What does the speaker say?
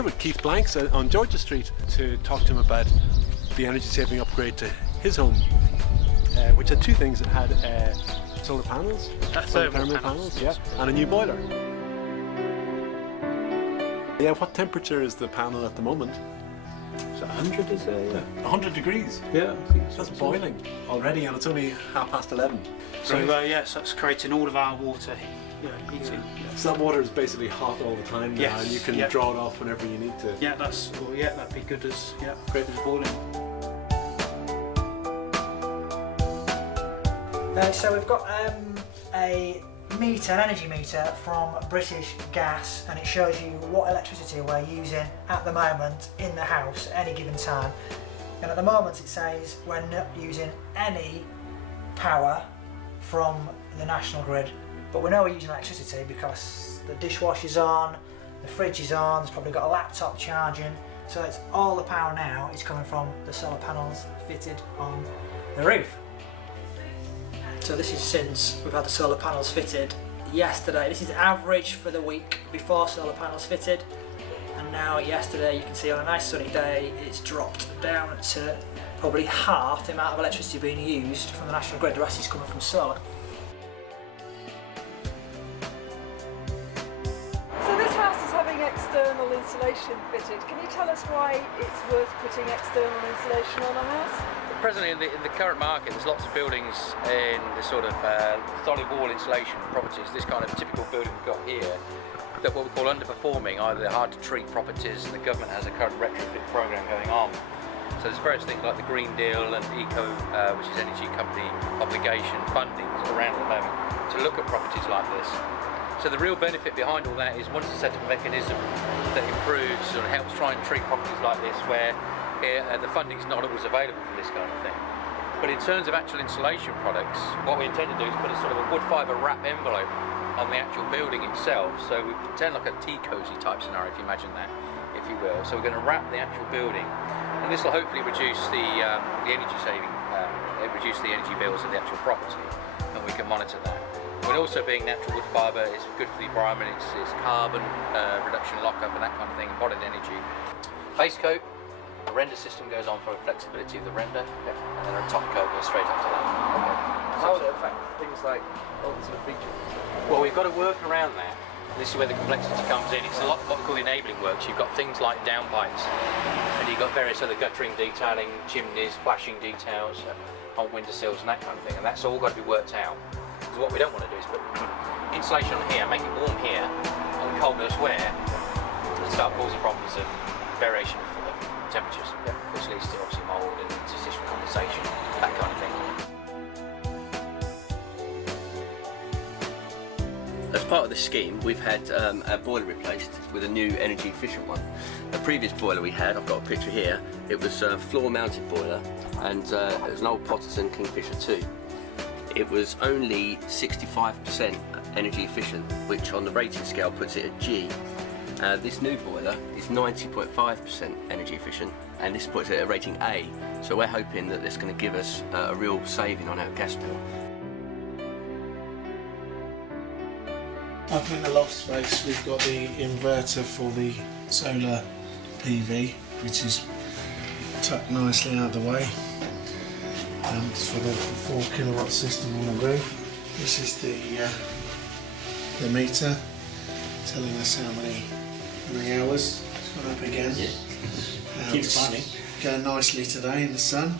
here with Keith Blanks on Georgia Street to talk to him about the energy saving upgrade to his home, which had two things. It had solar panels, thermal panels, yeah, and a new boiler. Yeah, what temperature is the panel at the moment? Is it 100, is it? Yeah. 100 degrees? Yeah, I think so. That's boiling already, and it's only 11:30. So yes, that's creating all of our water heating. Yeah. So that water is basically hot all the time now, and you can draw it off whenever you need to. Yeah, that'd be good as great as boiling. So we've got a meter, an energy meter from British Gas, and it shows you what electricity we're using at the moment in the house at any given time. And at the moment it says we're not using any power from the national grid, but we know we're using electricity because the dishwasher's on, the fridge is on, it's probably got a laptop charging, so it's all the power now is coming from the solar panels fitted on the roof. So this is since we've had the solar panels fitted yesterday. This is average for the week before solar panels fitted, and now yesterday you can see on a nice sunny day it's dropped down to probably half the amount of electricity being used from the national grid. The rest is coming from solar. So this house is having external insulation fitted. Can you tell us why it's worth putting external insulation on a house? Presently in the current market, there's lots of buildings in the sort of solid wall insulation properties, this kind of typical building we've got here, that what we call underperforming, either hard to treat properties, and the government has a current retrofit program going on. So there's various things like the Green Deal and which is energy company obligation funding around at the moment to look at properties like this. So the real benefit behind all that is once it's set up a mechanism that improves and helps try and treat properties like this where the funding's not always available for this kind of thing. But in terms of actual insulation products, what we intend to do is put a sort of a wood fibre wrap envelope on the actual building itself. So we pretend like a tea cosy type scenario, if you imagine that, if you will. So we're going to wrap the actual building, and this will hopefully reduce the energy saving, reduce the energy bills of the actual property, and we can monitor that. But also being natural wood fibre is good for the environment, it's carbon reduction lockup and that kind of thing, embodied energy. Base coat. The render system goes on for flexibility of the render, and then a top coat goes straight onto that. Okay. How will it affect things like all the sort of features? Well, we've got to work around that. This is where the complexity comes in. It's a lot what we call the enabling works. You've got things like downpipes, and you've got various other guttering detailing, chimneys, flashing details on windowsills and that kind of thing, and that's all got to be worked out. Because what we don't want to do is put insulation on here, make it warm here, and cold elsewhere, and start causing problems of variation of temperatures, which leads to obviously mould and interstitial condensation, that kind of thing. As part of the scheme, we've had our boiler replaced with a new energy efficient one. The previous boiler we had, I've got a picture here, it was a floor mounted boiler, and it was an old Potterson Kingfisher 2. It was only 65% energy efficient, which on the rating scale puts it at G. This new boiler is 90.5% energy efficient, and this puts it at a rating A. So we're hoping that this is going to give us a real saving on our gas bill. Up in the loft space we've got the inverter for the solar PV, which is tucked nicely out of the way. It's for the 4 kilowatt system on the roof. This is the meter telling us how many hours. It's gone up again. Keeps climbing. Going nicely today in the sun.